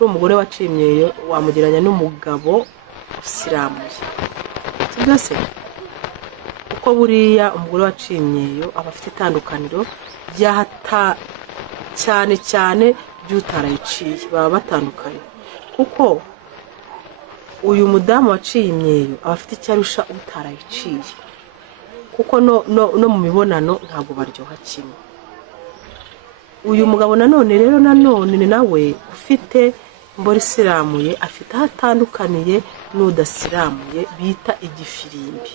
n'umugore waciye imyeyo wamugereranya n'umugabo usiramuye, sibyo se? Uko buriya umugore waciye imyeyo aba afite itandukaniro ryahata cyane by'utarayiciye, baba batandukanye, kuko uyu mudamu waciye imyeyo aba afite icyo arusha utarayiciye, kuko no mu mibonano ntabwo baryoha kimwe. Uyu mugabo nanone ni nawe ufite imboro isiramuye, afite aho atandukaniye n'udasiramuye bita igifirimbi,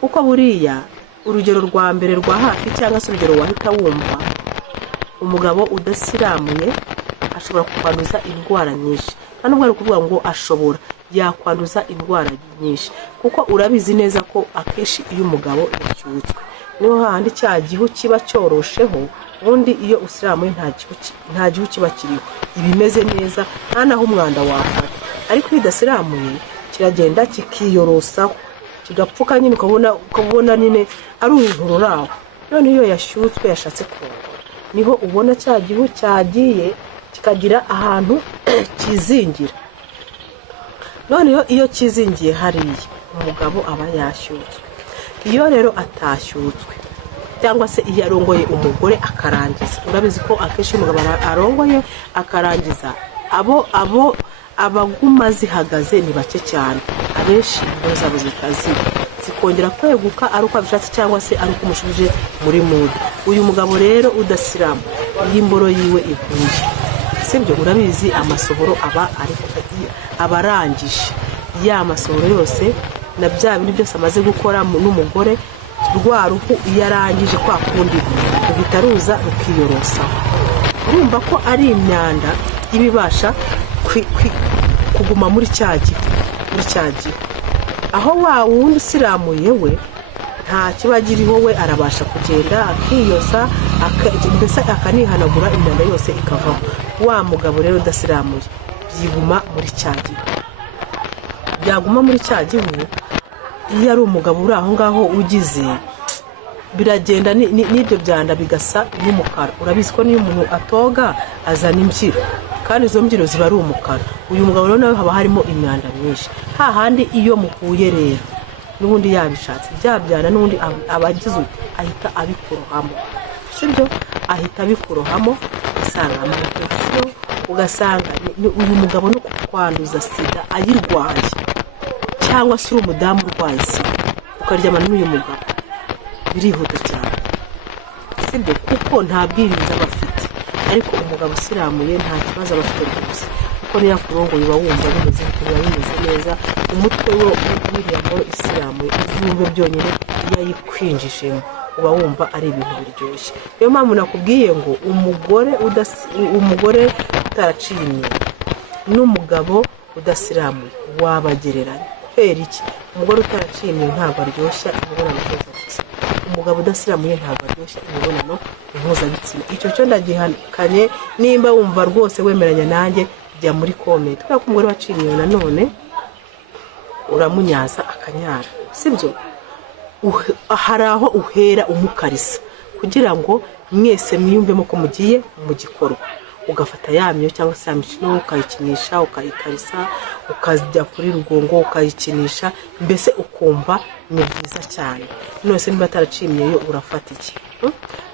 kuko buriya urugero rwa mbere rwa hafi cyangwa se urugero wahita wumva, umugabo udasiramuye ashobora kwanduza indwara nyinshi, kandi ubwo ari kuvuga ngo ashobora yakwanduza indwara nyinshi, kuko urabizi neza ko akenshi iyo umugabo yacyutswe niho handi cya gihu kiba cyorosheho, ubundi iyo usiramuye nta gihu kiba kiriho, ibimeze neza nta naho umwanda wafata, ariko iyo udasiramuye kiragenda kikiyorosaho kigapfuka nyine, ukabona nyine ari uruntu ruraho. None iyo yashyutswe yashatse kurongora, niho ubona cya gihu cyagiye kikagira ahantu kizingira. None iyo kizingiye hariya umugabo aba yashyutswe. Iyo rero atashyutswe cyangwa se iyo arongoye umugore akarangiza, urabizi ko akenshi umugabo arongoye akarangiza abaguma zihagaze ni bake cyane, abenshi imboro zabo zikongera kweguka ari uko abishatse cyangwa se ari uko umushubije muri mudu. Uyu mugabo rero udasiramu iyi mboro yiwe ivuye, sibyo? Urabizi amasohoro aba arangije ya masohoro yose na bya bindi byose amaze gukora n'umugore, rwa ruhu iyo arangije kwa kundi ruhita ruza rukiyorosa. Urumva ko ari imyanda ibibasha kuguma muri cya gihe, aho wa wundi usiramuye we nta kibagiriho, we arabasha kugenda akiyoza mbese akanihanagura imyanda yose ikavaho. Wa mugabo rero udasiramuye byiguma muri cya gihe, byaguma muri cya gihe. Iyo ari umugabo uri aho ngaho ugize, biragenda n'ibyo byanda bigasa n'umukara. Urabizi ko niyo umuntu atoga azana imbyiro, kandi izo mbyiro ziba ari umukara. Uyu mugabo rero nawe haba harimo imyanda myinshi, hahandi iyo muhuye rero n'ubundi yabishatse bya byanda n'ubundi abagize ahita abikurohamo, sibyo? Ahita abikurohamo, ugasanga uyu mugabo no kwanduza sida ayirwaye, cyangwa se uri umudamu urwaye sida ukaryamana n'uyu mugabo, birihuta cyane, sibyo? Kuko nta bwirinzi aba afite. Ariko umugabo usiramuye nta kibazo aba afite rwose, kuko niyo akurongoye uba wumva bimeze neza, umutwe we wiriya mboro isiramuye uzumve byonyine iyo ayikwinjijemo uba wumva ari ibintu biryoshye. Niyo mpamvu nakubwiye ngo umugore utaraciye imyeyo n'umugabo udasiramuye wabagereranya. Kubera iki? Umugore utaraciye imyeyo ntabwo aryoshya imibonano mpuzabitsina, umugabo udasiramuye ntabwo aryoshya imibonano mpuzabitsina. Icyo cyo ndagihakanye. Nimba wumva rwose wemeranya nanjye, jya muri comment. Kubera ko umugore waciye imyeyo nanone uramunyaza akanyara, sibyo? Hari aho uhera umukarisa kugira ngo mwese mwiyumvemo ko mugiye mu gikorwa, ugafata yamyo cyangwa se yamishino ukayikinisha, ukayikarisa, ukajya kuri rugongo ukayikinisha, mbese ukumva ni byiza cyane. None se niba ataraciye imyeyo urafata iki?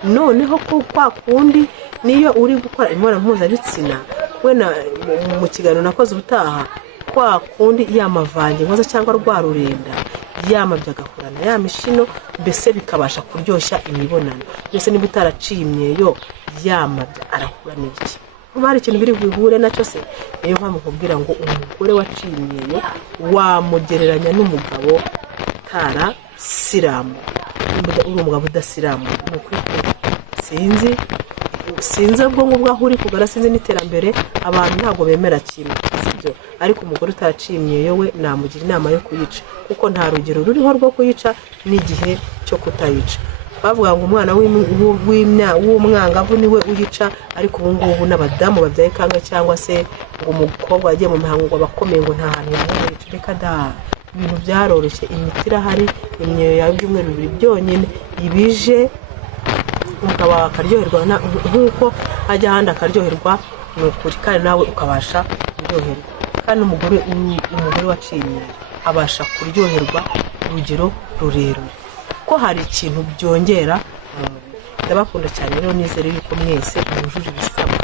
Noneho ko kwa kundi niyo uri gukora imibonano mpuzabitsina, wena mu kiganiro nakoze ubutaha, kwa kundi yamavange nkoza cyangwa rwa rurenda yamabya agahurana ya mishino, mbese bikabasha kuryoshya imibonano. Mbese niba utaraciye imyeyo yamabya arahurana iki? Hari ikintu biri buhure nacyo se. Niyo mpamvu nkubwira ngo umugore waciye imyeyo wamugereranya n'umugabo utarasiramu. Uri umugabo udasiramu ni ukuri sinzi ubwonko bwaho uri kugara, sinzi n'iterambere, abantu ntabwo bemera kimwe, sibyo? Ariko umugore utaraciye imyeyo we namugira inama yo kuyica, kuko nta rugero ruriho rwo kuyica n'igihe cyo kutayica. Bavuga ngo umwana w'umwangavu niwe uyica, ariko ubu ngubu n'abadamu babyaye kanga cyangwa se ngo umukobwa yagiye mu mihango ngo abakomeye ngo nta hantu yica. Reka da, ibintu byaroroshye, imiti irahari, imyeyo yawe ibyumweru 2 byonyine ibije umugabo akaryoherwa nk'uko ajya ahandi akaryoherwa, ni ukuri, kandi nawe ukabasha kuryoherwa, kandi umugore waciye imyeyo abasha kuryoherwa urugero rurerure, ko hari ikintu byongera mu mubiri. Ndabakunda cyane rero, nizere yuko mwese mwujuje ibisabwa.